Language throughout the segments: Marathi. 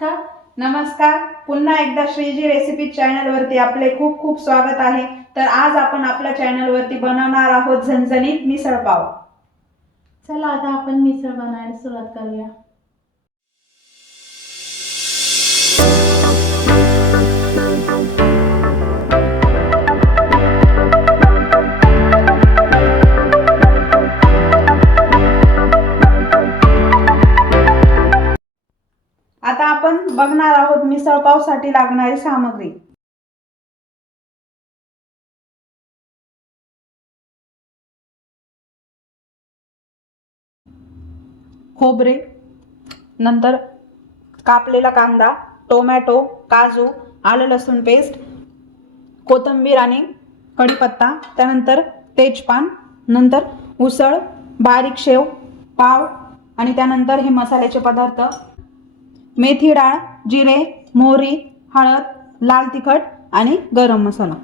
नमस्कार. नमस्कार. पुन्हा एकदा श्रीजी रेसिपी चॅनल वरती आपले खूप खूप स्वागत आहे. तर आज आपण आपल्या चॅनल वरती बनवणार आहोत झणझणीत मिसळ पाव. चला आता आपण मिसळ बनवायला सुरुवात करूया. आता आपण बघणार आहोत मिसळ पाव साठी लागणारी सामग्री. खोबरे, नंतर कापलेला कांदा, टोमॅटो, काजू, आलं लसूण पेस्ट, कोथिंबीर आणि कढीपत्ता, त्यानंतर तेजपान, नंतर उसळ, बारीक शेव, पाव आणि त्यानंतर हे मसाल्याचे पदार्थ मेथी डाळ, जिरे, मोहरी, हळद, लाल तिखट आणि गरम मसाला.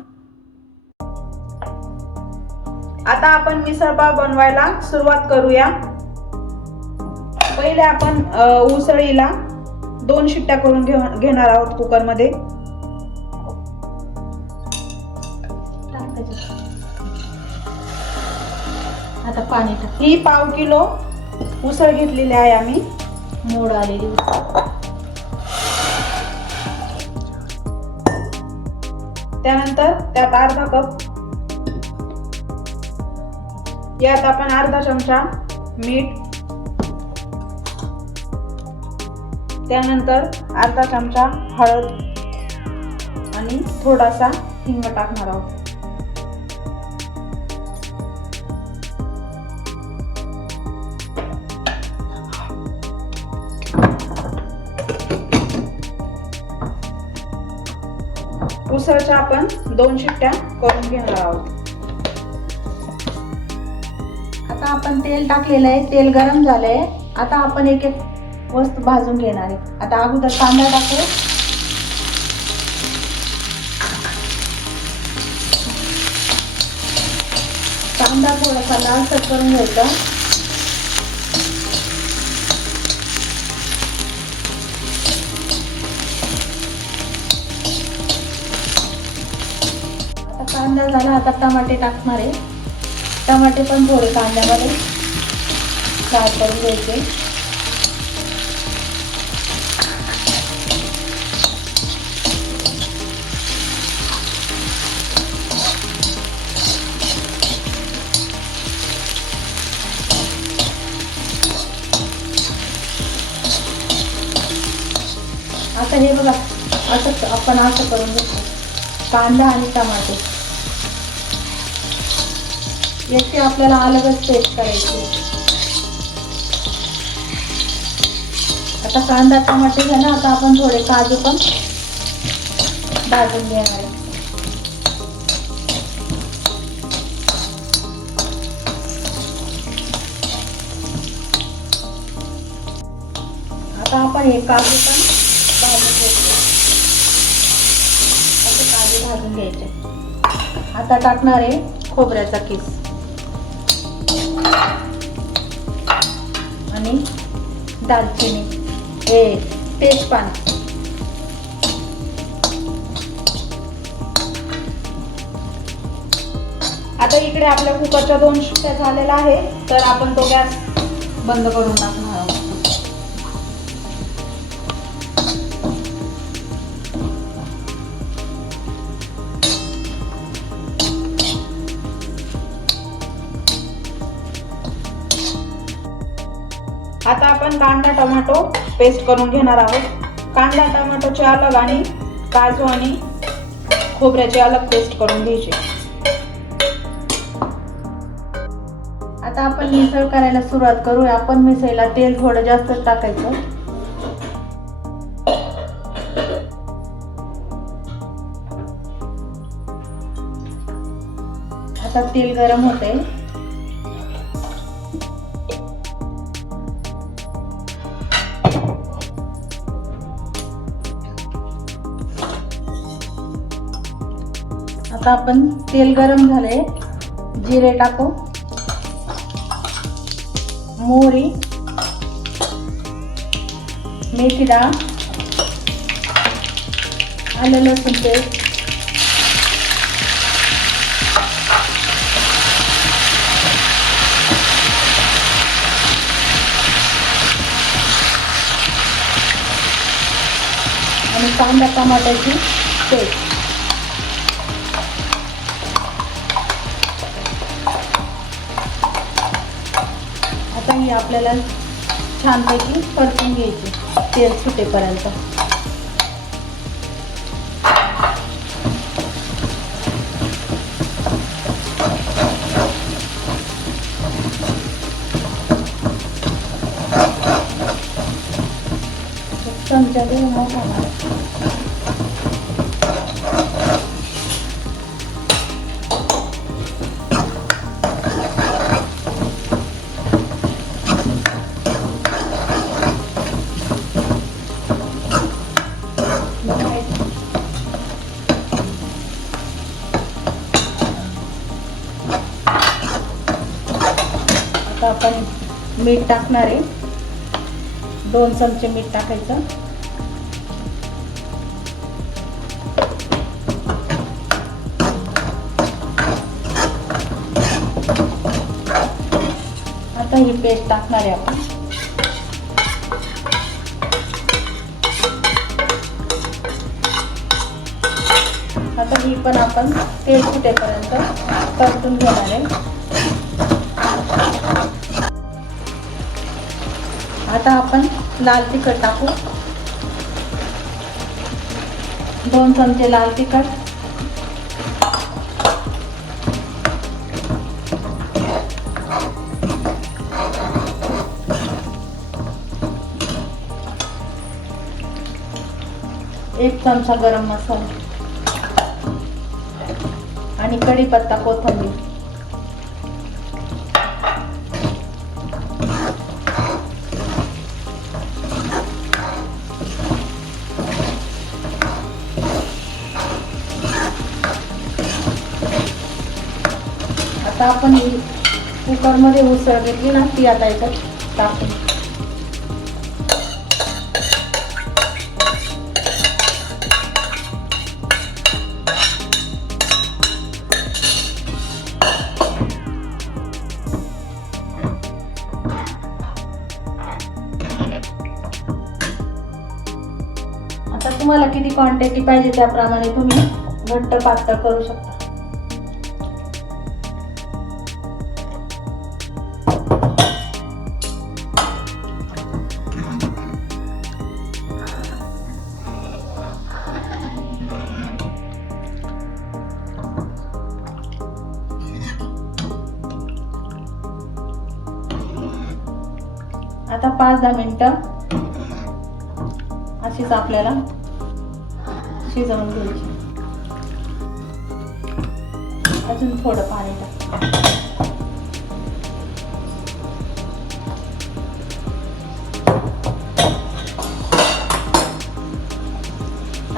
आता आपण मिसळ पाव बनवायला सुरुवात करूया. पहिले आपण उसळीला 2 शिट्ट्या करून घेणार आहोत कुकर मध्ये. आता पाणी टाक. ही पाव किलो उसळ घेतलेली आहे आम्ही, मोड आलेली उसळ. त्यानंतर त्यात अर्धा कप, यात आपण अर्धा चमचा मीठ, त्यानंतर अर्धा चमचा हळद आणि थोडासा हिंग टाकणार आहोत. उसळच्या आपण 2 शिट्ट्या करून घेणार आहोत. आता आपण तेल टाकलेलं आहे. तेल गरम झालंय. आता आपण एक एक वस्तू भाजून घेणार आहे. आता अगोदर कांदा टाकू. कांदा थोडासा लालसर करून घ्यायचा. आता कांदा झाला. आता टमाटे टाकणार आहे. टमाटे पण थोडे कांद्यामध्ये फ्राय करून घ्यायचे. आता हे बघा, असं आपण असं करून घेतो. कांदा आणि टमाटे याची आपल्याला अलगच पेस्ट करायची. आता कांदा टमाटे झाला. आता आपण थोडे काजू पण भाजून घेणार आहे. आता आपण हे काजू पण भाजून घ्यायचे. असे काजू भाजून घ्यायचे. आता टाकणार आहे खोबऱ्याचा किस आणि दालचिनी, हे तेजपान. आता इकडे आपल्या कुकरच्या 2 शिट्ट्या झालेल्या आहे, तर आपण तो गॅस बंद करून टाकणार आहोत. आता आपण कांदा टोमॅटो पेस्ट करून घेणार आहोत. कांदा टोमॅटोचे अलग आणि काजू आणि खोबऱ्याचे अलग पेस्ट करून घ्यायचे. आता आपण मिसळ करायला सुरुवात करूया. आपण मिसळीला तेल थोडं जास्त टाकायचं. आता तेल गरम होते. आता आपण तेल गरम झाले. जिरे टाकू, मोहरी, मेथी डाळ, आलं लसूण पेस्ट, आणि कांदा टमाट्याची पेस्ट. आता ही आपल्याला छानपैकी परतून घ्यायची तेल सुटेपर्यंत. चमचा दे मोठा मार. आता आपण मीठ टाकणार आहे. 2 चमचे मीठ टाकायचं. आता ही पेस्ट टाकणार आहे आपण. आता ही पण आपण तेल सुटेपर्यंत परतून घेणार आहे. आता आपण लाल तिखट टाकू. 2 चमचे लाल तिखट, एक चमचा गरम मसाला आणि कढीपत्ता, कोथिंबीर. आता आपण ही कुकरमध्ये उसळ घेतली ना ती आता याच्यात टाकू. आता तुम्हाला किती क्वांटिटी पाहिजे त्याप्रमाणे तुम्ही घट्ट पातळ करू शकता. आता 5-10 मिनिटं अशीच आपल्याला शिजवून घ्यायची. अजून थोडं पाणी टाक.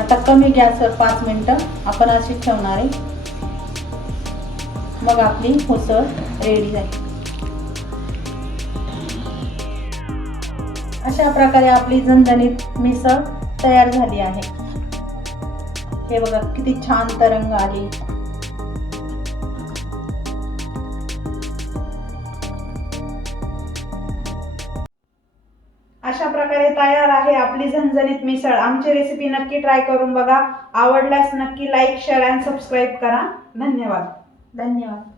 आता कमी गॅसवर 5 मिनिटं आपण अशी ठेवणार आहे. मग आपली उसळ रेडी झाली. अशा प्रकारे आपली झणझणीत मिसळ तयार झाली आहे. हे बघा किती छान तरंग आली. अशा प्रकारे तयार आहे आपली झणझणीत मिसळ. आमची रेसिपी नक्की ट्राय करून बघा. आवडल्यास नक्की लाईक, शेअर आणि सबस्क्राईब करा. धन्यवाद. धन्यवाद.